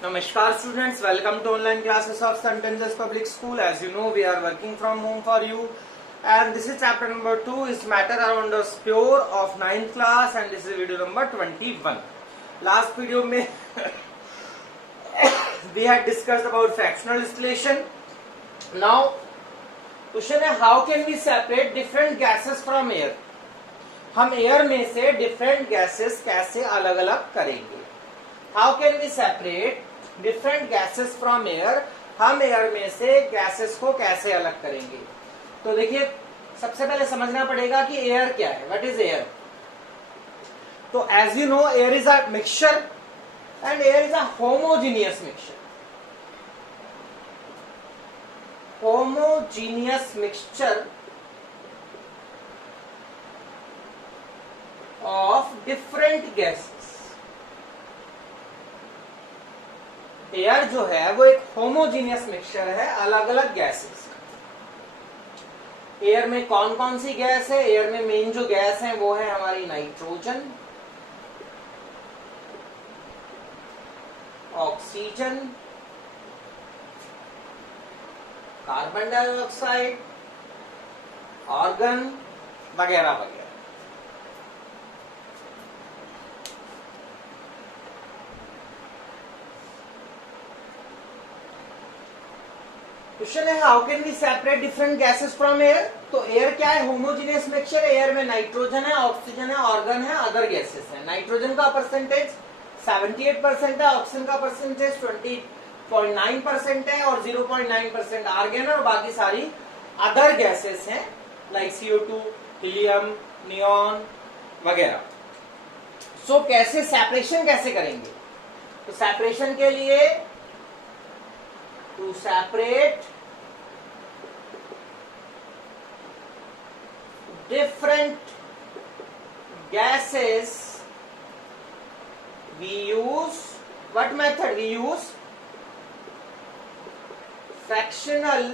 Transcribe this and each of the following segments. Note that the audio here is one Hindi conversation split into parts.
Namaskar students, welcome to online classes of St. Teresa's Public School. As you know, we are working from home for you, and this is chapter number 2 is matter around the sphere of 9th class, and this is video number 21. Last video में we had discussed about fractional distillation. Now question है, how can we separate different gases from air? हम एयर में से डिफरेंट गैसेस कैसे अलग अलग करेंगे? How can we separate different gases from air? हम एयर में से गैसेस को कैसे अलग करेंगे? तो देखिए, सबसे पहले समझना पड़ेगा कि एयर क्या है. What is air? तो as you know, air is a mixture and air is a homogeneous mixture. Homogeneous mixture of different gases. Air जो है वो एक होमोजीनियस मिक्सचर है अलग अलग गैसेस. एयर में कौन कौन सी गैस है? एयर में मेन जो गैस है वो है हमारी nitrogen, oxygen, carbon dioxide, argon वगैरह वगैरह. क्वेश्चन है, how can we separate different gases from air? तो एयर क्या है? Homogeneous mixture. एयर में नाइट्रोजन है, ऑक्सीजन है, ऑर्गन है, अदर गैसेस है. नाइट्रोजन का परसेंटेज 78% है, ऑक्सीजन का परसेंटेज 20.9% है और 0.9% आर्गन है और बाकी सारी अदर गैसेस हैं लाइक CO2, हीलियम, नियॉन वगैरह. सो कैसे सेपरेशन कैसे करेंगे? तो सेपरेशन के लिए to separate different gases we use what method? We use fractional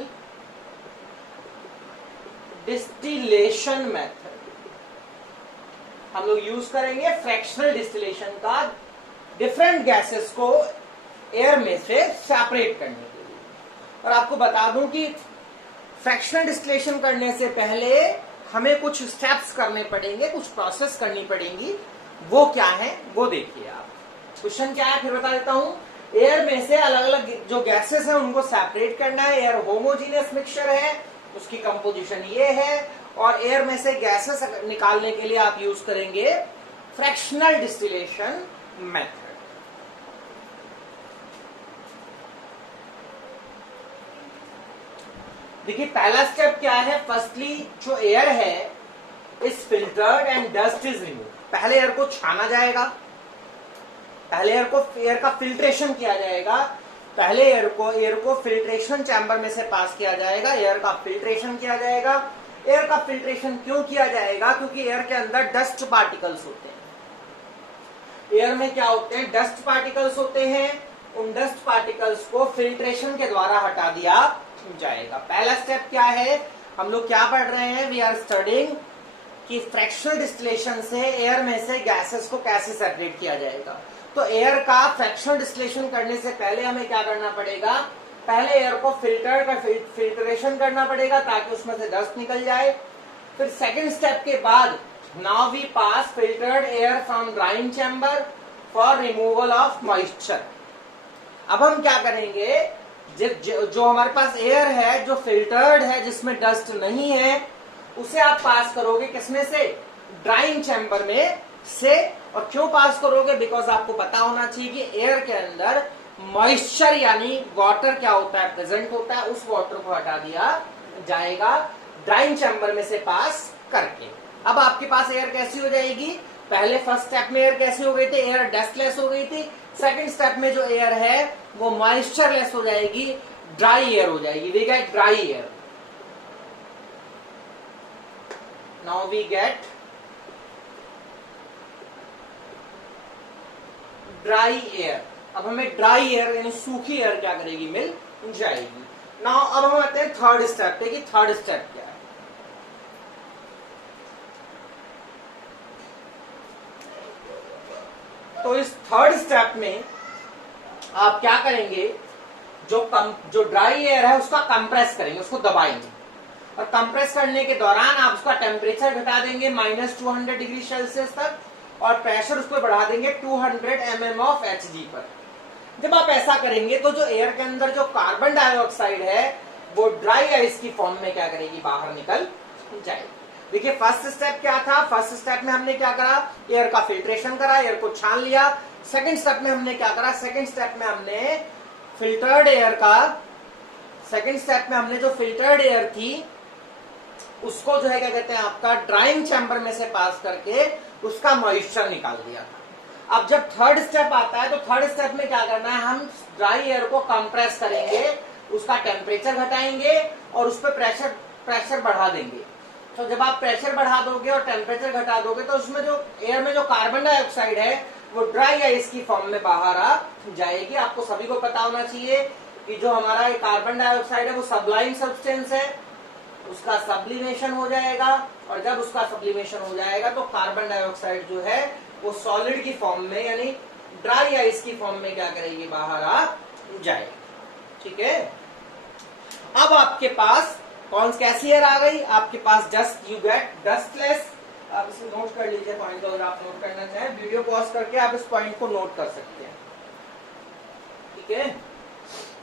distillation method. हम लोग यूज करेंगे फ्रैक्शनल डिस्टिलेशन का डिफरेंट गैसेस को एयर में से सेपरेट करने के लिए. और आपको बता दूं कि फ्रैक्शनल डिस्टिलेशन करने से पहले हमें कुछ स्टेप्स करने पड़ेंगे, कुछ प्रोसेस करनी पड़ेंगी. वो क्या है वो देखिए आप. क्वेश्चन क्या है फिर बता देता हूं. एयर में से अलग अलग जो गैसेस हैं उनको सेपरेट करना है. एयर होमोजीनियस मिक्सचर है, उसकी कंपोजिशन ये है, और एयर में से गैसेस निकालने के लिए आप यूज करेंगे फ्रैक्शनल डिस्टिलेशन मेथड. देखिए, पहला स्टेप क्या है? फर्स्टली जो एयर है is filtered and dust is remove. पहले एयर को छाना जाएगा, पहले एयर का फिल्ट्रेशन किया जाएगा. पहले एयर को फिल्ट्रेशन चैम्बर में से पास किया जाएगा. एयर का फिल्ट्रेशन किया जाएगा. एयर का फिल्ट्रेशन क्यों किया जाएगा? क्योंकि एयर के अंदर डस्ट पार्टिकल्स होते हैं. एयर में क्या होते हैं? डस्ट पार्टिकल्स होते हैं. उन डस्ट पार्टिकल्स को फिल्ट्रेशन के द्वारा हटा दिया जाएगा. पहला स्टेप क्या है? हम लोग क्या पढ़ रहे हैं? वी आर स्टडिंग कि फ्रैक्शनल डिस्टिलेशन से एयर में से गैसेस को कैसे सेपरेट किया जाएगा. तो एयर का फ्रैक्शनल डिस्टिलेशन करने से पहले हमें क्या करना पड़ेगा? पहले एयर को फिल्ट्रेशन करना पड़ेगा ताकि उसमें से डस्ट निकल जाए. फिर सेकेंड स्टेप के बाद now we pass filtered air from drying chamber for removal of moisture. अब हम क्या करेंगे? जो हमारे पास एयर है जो फिल्टर्ड है, जिसमें डस्ट नहीं है, उसे आप पास करोगे किसमें से? ड्राइंग चैम्बर में से. और क्यों पास करोगे? बिकॉज आपको पता होना चाहिए कि एयर के अंदर मॉइस्चर यानी वाटर क्या होता है? प्रेजेंट होता है. उस वाटर को हटा दिया जाएगा ड्राइंग चैम्बर में से पास करके. अब आपके पास एयर कैसी हो जाएगी? पहले फर्स्ट स्टेप में एयर कैसी हो गई थी? एयर डस्टलेस हो गई थी. सेकेंड स्टेप में जो एयर है वो मॉइस्चरलेस हो जाएगी, ड्राई एयर हो जाएगी. We get dry air. Now we get dry air. अब हमें ड्राई एयर यानी सूखी एयर क्या करेगी? मिल जाएगी. नाउ अब हम आते हैं थर्ड स्टेप पे कि थर्ड स्टेप क्या है. तो इस थर्ड स्टेप में आप क्या करेंगे, जो ड्राई एयर है उसका कंप्रेस करेंगे, उसको दबाएंगे, और कंप्रेस करने के दौरान आप उसका टेम्परेचर घटा देंगे -200 डिग्री सेल्सियस तक, और प्रेशर उस पर बढ़ा देंगे 200 mm ऑफ Hg पर। जब आप ऐसा करेंगे तो जो एयर के अंदर जो कार्बन डाइऑक्साइड है वो ड्राई आइस की फॉर्म में क्या करेगी, बाहर निकल जाएगी। देखिए फर्स्ट स्टेप क्या था, फर्स्ट स्टेप में हमने क्या करा, एयर का फिल्ट्रेशन करा, एयर को छान लिया। सेकंड स्टेप में हमने क्या करा, सेकंड स्टेप में हमने फिल्टर्ड एयर का, सेकंड स्टेप में हमने जो फिल्टर्ड एयर थी उसको जो है क्या कहते हैं आपका ड्राइंग चैम्बर में से पास करके उसका मॉइस्चर निकाल दिया था। अब जब थर्ड स्टेप आता है तो थर्ड स्टेप में क्या करना है, हम ड्राई एयर को कंप्रेस करेंगे, उसका टेम्परेचर घटाएंगे और उस पर प्रेशर बढ़ा देंगे। तो जब आप प्रेशर बढ़ा दोगे और टेम्परेचर घटा दोगे तो उसमें जो एयर में जो कार्बन डाइऑक्साइड है वो ड्राई आइस की फॉर्म में बाहर आ जाएगी। आपको सभी को पता होना चाहिए कि जो हमारा कार्बन डाइऑक्साइड है वो सबलाइम सब्सटेंस है, उसका सब्लिमेशन हो जाएगा, और जब उसका सब्लिमेशन हो जाएगा तो कार्बन डाइऑक्साइड जो है वो सॉलिड की फॉर्म में यानी ड्राई आइस की फॉर्म में क्या करेगी, बाहर आ जाएगी। ठीक है, अब आपके पास कौन कैसी एयर आ गई, आपके पास जस्ट यू गेट डस्टलेस। आप इसे नोट कर लीजिए पॉइंट को, अगर आप नोट करना चाहें वीडियो पॉज करके आप इस पॉइंट को नोट कर सकते हैं। ठीक है,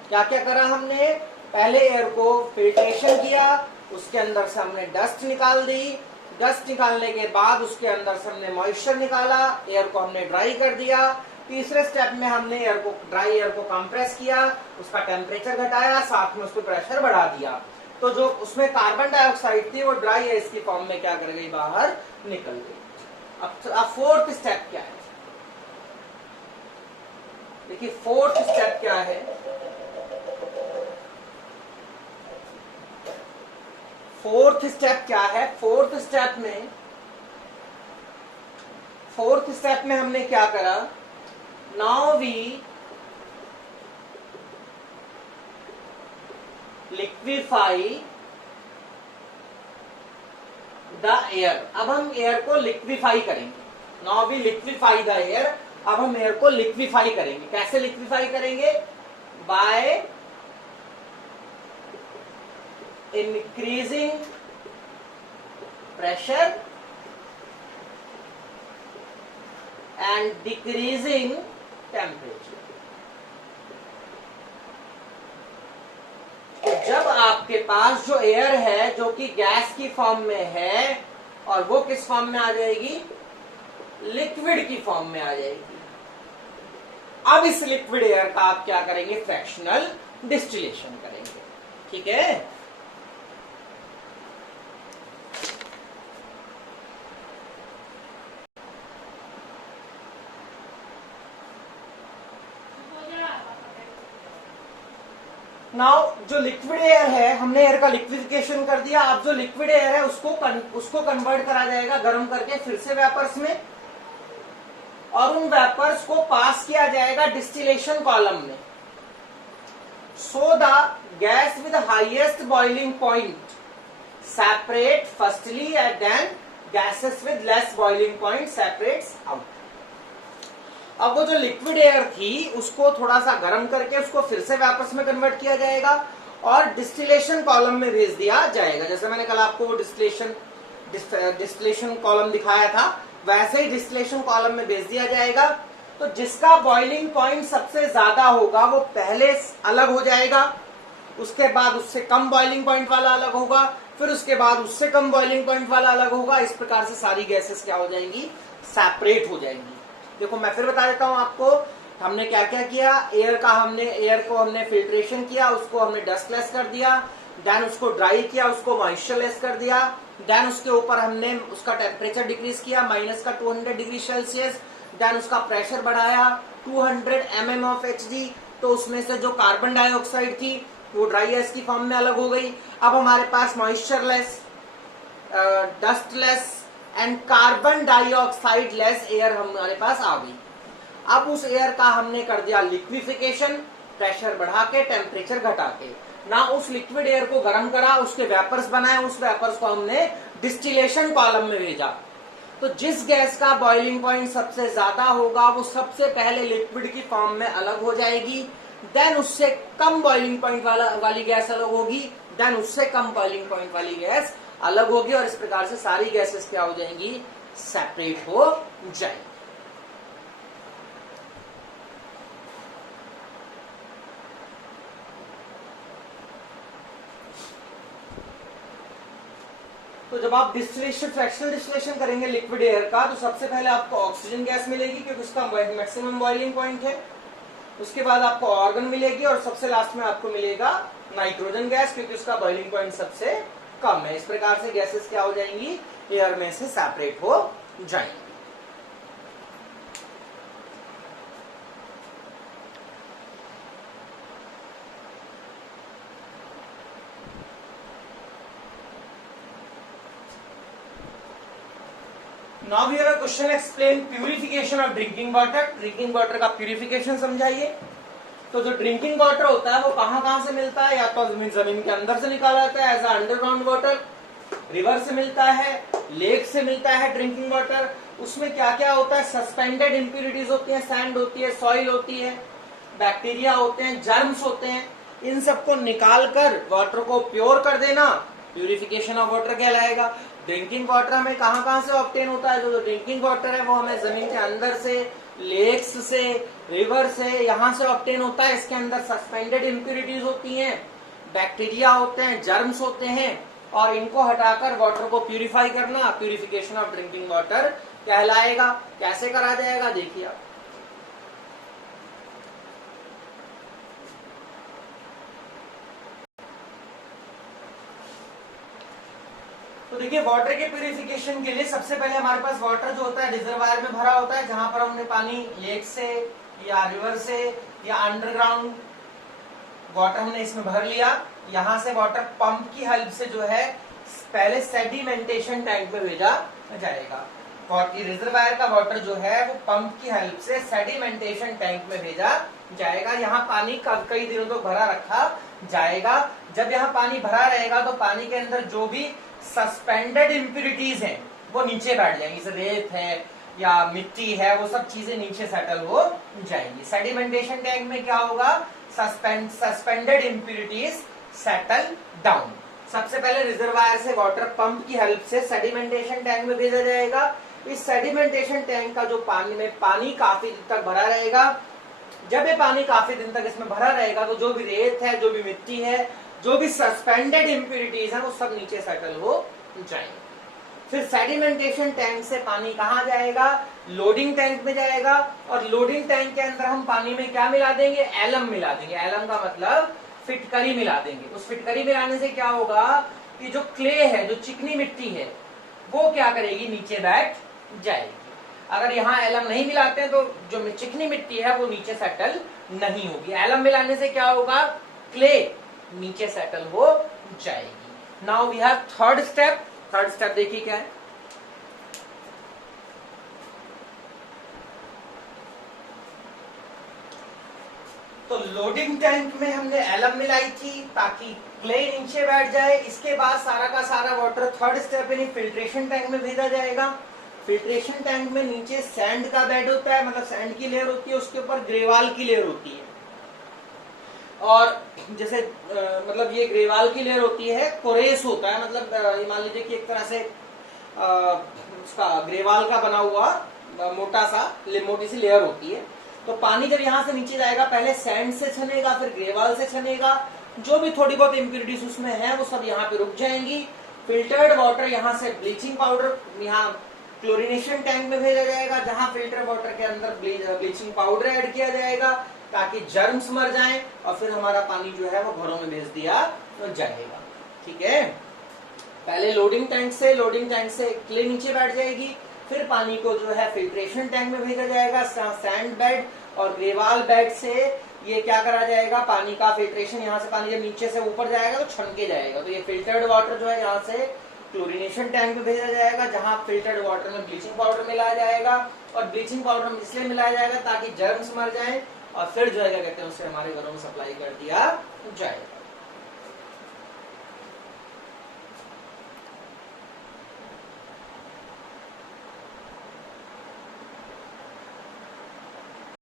क्या क्या करा हमने, पहले एयर को फिल्ट्रेशन किया, उसके अंदर से हमने डस्ट निकाल दी, डस्ट निकालने के बाद उसके अंदर से हमने मॉइस्चर निकाला, एयर को हमने ड्राई कर दिया। तीसरे स्टेप में हमने एयर को ड्राई एयर को कंप्रेस किया, उसका टेम्परेचर घटाया, साथ में उसको प्रेशर बढ़ा दिया। तो जो उसमें कार्बन डाइऑक्साइड थी वो ड्राई आइस की फॉर्म में क्या कर गई, बाहर निकल गई। अब फोर्थ स्टेप क्या है, देखिए फोर्थ स्टेप क्या है, फोर्थ स्टेप क्या है, फोर्थ स्टेप में हमने क्या करा, now we liquefy the air. अब हम एयर को लिक्विफाई करेंगे, now we liquefy the air. अब हम एयर को लिक्विफाई करेंगे, कैसे लिक्विफाई करेंगे, by increasing pressure and decreasing temperature। तो जब आपके पास जो एयर है जो कि गैस की फॉर्म में है और वो किस फॉर्म में आ जाएगी, लिक्विड की फॉर्म में आ जाएगी। अब इस लिक्विड एयर का आप क्या करेंगे, फ्रैक्शनल डिस्टिलेशन करेंगे। ठीक है, नाउ जो लिक्विड एयर है, हमने एयर का लिक्विफिकेशन कर दिया। अब जो लिक्विड एयर है उसको कन्वर्ट करा जाएगा गर्म करके फिर से वेपर्स में, और उन वेपर्स को पास किया जाएगा डिस्टिलेशन कॉलम में। So the gas with highest boiling point separate firstly and then gases with less boiling point separates out. अब वो जो लिक्विड एयर थी उसको थोड़ा सा गर्म करके उसको फिर से वेपर्स में कन्वर्ट किया जाएगा और डिस्टिलेशन कॉलम में भेज दिया जाएगा। जैसे मैंने कल आपको वो डिस्टिलेशन कॉलम दिखाया था, वैसे ही डिस्टिलेशन कॉलम में भेज दिया जाएगा। तो जिसका बॉइलिंग पॉइंट सबसे ज्यादा होगा वो पहले अलग हो जाएगा, उसके बाद उससे कम बॉइलिंग पॉइंट वाला अलग होगा, फिर उसके बाद उससे कम बॉइलिंग पॉइंट वाला अलग होगा। इस प्रकार से सारी गैसेस क्या हो जाएंगी, सेपरेट हो जाएंगी। देखो मैं फिर बता देता हूं आपको, हमने क्या क्या किया, एयर को हमने फिल्ट्रेशन किया, उसको हमने डस्टलेस कर दिया, देन उसको ड्राई किया, उसको मॉइस्चरलेस कर दिया, देन उसके ऊपर हमने उसका टेम्परेचर डिक्रीज किया -200 डिग्री सेल्सियस, देन उसका प्रेशर बढ़ाया 200 mm ऑफ Hg। तो उसमें से जो कार्बन डाइऑक्साइड थी वो ड्राई आइस की फॉर्म में अलग हो गई। अब हमारे पास moistureless, dustless and carbon dioxide less air हमारे पास आ गई। अब उस एयर का हमने कर दिया लिक्विफिकेशन, प्रेशर बढ़ा के, टेम्परेचर घटा के। ना उस लिक्विड एयर को गर्म करा, उसके वेपर्स बनाए, उस वेपर्स को हमने डिस्टिलेशन कॉलम में भेजा। तो जिस गैस का बॉइलिंग पॉइंट सबसे ज्यादा होगा वो सबसे पहले लिक्विड की फॉर्म में अलग हो जाएगी, देन उससे कम बॉइलिंग पॉइंट वाली गैस अलग होगी, देन उससे कम बॉइलिंग पॉइंट वाली गैस अलग होगी, और इस प्रकार से सारी गैसेस क्या हो जाएंगी, सेपरेट हो जाएंगी। तो जब आप डिस्टिलेशन, फ्रैक्शनल डिस्टिलेशन करेंगे लिक्विड एयर का, तो सबसे पहले आपको ऑक्सीजन गैस मिलेगी क्योंकि उसका मैक्सिमम बॉइलिंग पॉइंट है। उसके बाद आपको ऑर्गन मिलेगी और सबसे लास्ट में आपको मिलेगा नाइट्रोजन गैस क्योंकि उसका बॉइलिंग पॉइंट सबसे कम है। इस प्रकार से गैसेस क्या हो जाएंगी, एयर में से सेपरेट हो जाएंगी। Now here a question explain purification of drinking water। Drinking water का प्यूरिफिकेशन समझाइए। तो जो ड्रिंकिंग वाटर होता है वो कहाँ से मिलता है, या तो जमीन के अंदर से निकाला जाता है एज अंडरग्राउंड वाटर, रिवर से मिलता है, लेक से मिलता है ड्रिंकिंग वाटर। उसमें क्या क्या होता है, सस्पेंडेड इम्प्यूरिटीज होती है, सैंड होती है, सॉइल होती है, बैक्टीरिया होते हैं, जर्म्स होते हैं। इन सबको निकाल कर वाटर को प्योर कर देना प्यूरिफिकेशन ऑफ वाटर कहलाएगा। ड्रिंकिंग वाटर हमें कहाँ से ऑब्टेन होता है, जो ड्रिंकिंग वाटर है वो हमें जमीन के अंदर से, लेक्स से, रिवर से, यहाँ से ऑब्टेन होता है। इसके अंदर सस्पेंडेड इम्प्यूरिटीज होती हैं, बैक्टीरिया होते हैं, जर्म्स होते हैं, और इनको हटाकर वाटर को प्यूरिफाई करना प्यूरिफिकेशन ऑफ ड्रिंकिंग वाटर कहलाएगा। कैसे करा जाएगा देखिए आप। तो देखिए वाटर के प्यूरिफिकेशन के लिए सबसे पहले हमारे पास वाटर जो होता है रिजर्वायर में भरा होता है, जहां पर हमने पानी लेक से या रिवर से या अंडरग्राउंड वाटर हमने इसमें भर लिया। यहाँ से वाटर पंप की हेल्प से जो है पहले सेडिमेंटेशन टैंक में भेजा जाएगा। रिजर्वायर का वाटर जो है वो पंप की हेल्प से सेडिमेंटेशन टैंक में भेजा जाएगा। यहाँ पानी कई दिनों तक भरा रखा जाएगा। जब यहाँ पानी भरा रहेगा तो पानी के अंदर जो भी सस्पेंडेड इम्प्यूरिटीज हैं वो नीचे बैठ जाएंगी, जैसे रेत है या मिट्टी है, वो सब चीजें नीचे सेटल हो जाएंगी। सेडिमेंटेशन टैंक में क्या होगा, सस्पेंडेड इम्प्यूरिटीज सेटल डाउन। सबसे पहले रिजर्वायर से वाटर पंप की हेल्प से सेडिमेंटेशन टैंक में भेजा जाएगा। इस सेडिमेंटेशन टैंक का जो पानी काफी दिन तक भरा रहेगा। जब ये पानी काफी दिन तक इसमें भरा रहेगा तो जो भी रेत है, जो भी मिट्टी है, जो भी सस्पेंडेड इम्प्यूरिटीज है वो सब नीचे सेटल हो जाएंगे। फिर सेडिमेंटेशन टैंक से पानी कहाँ जाएगा, लोडिंग टैंक में जाएगा। और लोडिंग टैंक के अंदर हम पानी में क्या मिला देंगे, एलम मिला देंगे। एलम का मतलब फिटकरी मिला देंगे। उस फिटकरी मिलाने से क्या होगा कि जो क्ले है, जो चिकनी मिट्टी है, वो क्या करेगी, नीचे बैठ जाएगी। अगर यहाँ एलम नहीं मिलाते हैं तो जो चिकनी मिट्टी है वो नीचे सेटल नहीं होगी। एलम मिलाने से क्या होगा, क्ले नीचे सेटल हो जाएगी। Now we have third step. Third step देखिए क्या है। तो लोडिंग टैंक में हमने एलम मिलाई थी ताकि क्ले नीचे बैठ जाए। इसके बाद सारा का सारा वाटर थर्ड स्टेप यानी फिल्ट्रेशन टैंक में भेजा जाएगा। फिल्ट्रेशन टैंक में नीचे सैंड का बेड होता है, मतलब सैंड की लेयर होती है, उसके ऊपर ग्रेवाल की लेयर होती है। और जैसे मतलब ये ग्रेवाल की लेयर होती है, कोरेस होता है, मतलब मान लीजिए कि एक तरह से उसका ग्रेवाल का बना हुआ मोटी सी लेयर होती है। तो पानी जब यहाँ से नीचे जाएगा पहले सैंड से छनेगा, फिर ग्रेवाल से छनेगा। जो भी थोड़ी बहुत इम्प्यूरिटीज उसमें है वो सब यहाँ पे रुक जाएंगी। फिल्टर्ड वाटर यहाँ से ब्लीचिंग पाउडर यहाँ क्लोरिनेशन टैंक में भेजा जाएगा, जहां फिल्टर वाटर के अंदर ब्लीचिंग पाउडर ऐड किया जाएगा ताकि जर्म्स मर जाएं, और फिर हमारा पानी जो है वो घरों में भेज दिया जाएगा। ठीक है, पहले लोडिंग टैंक से क्ले नीचे बैठ जाएगी, फिर पानी को जो है फिल्ट्रेशन टैंक में भेजा जाएगा। सैंड बेड और ग्रेवाल बेड से ये क्या करा जाएगा, पानी का फिल्ट्रेशन। यहाँ से पानी जब नीचे से ऊपर जाएगा तो छनके जाएगा। तो ये फिल्टर्ड वाटर जो है यहाँ से क्लोरिनेशन टैंक में भेजा जाएगा, जहां फिल्टर्ड वाटर में ब्लीचिंग पाउडर मिलाया जाएगा। और ब्लीचिंग पाउडर इसलिए मिलाया जाएगा ताकि जर्म्स मर जाएं, और फिर जो है क्या कहते हैं उसे हमारे घरों में सप्लाई कर दिया जाएगा।